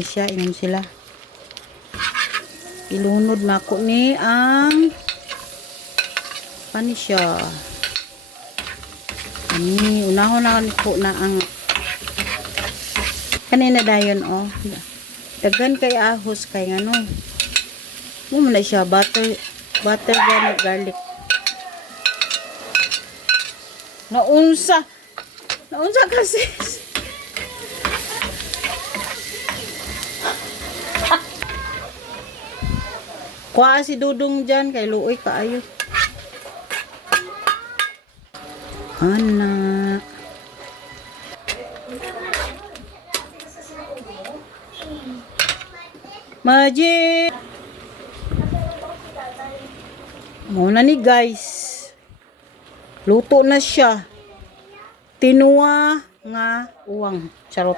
Siya, ingon sila. Ilunod na ko ni ang panisya. Ani, unahon na ko na ang kanina dayon oh. Dagan kay ahos kay ngano. Mo na siya butter garlic. Naunsa kasi. Kuha si Dudong dyan kay luoy kaayo. Anak. Magic. Muna ni guys. Luto na siya. Tinuwa nga uwang. Charot.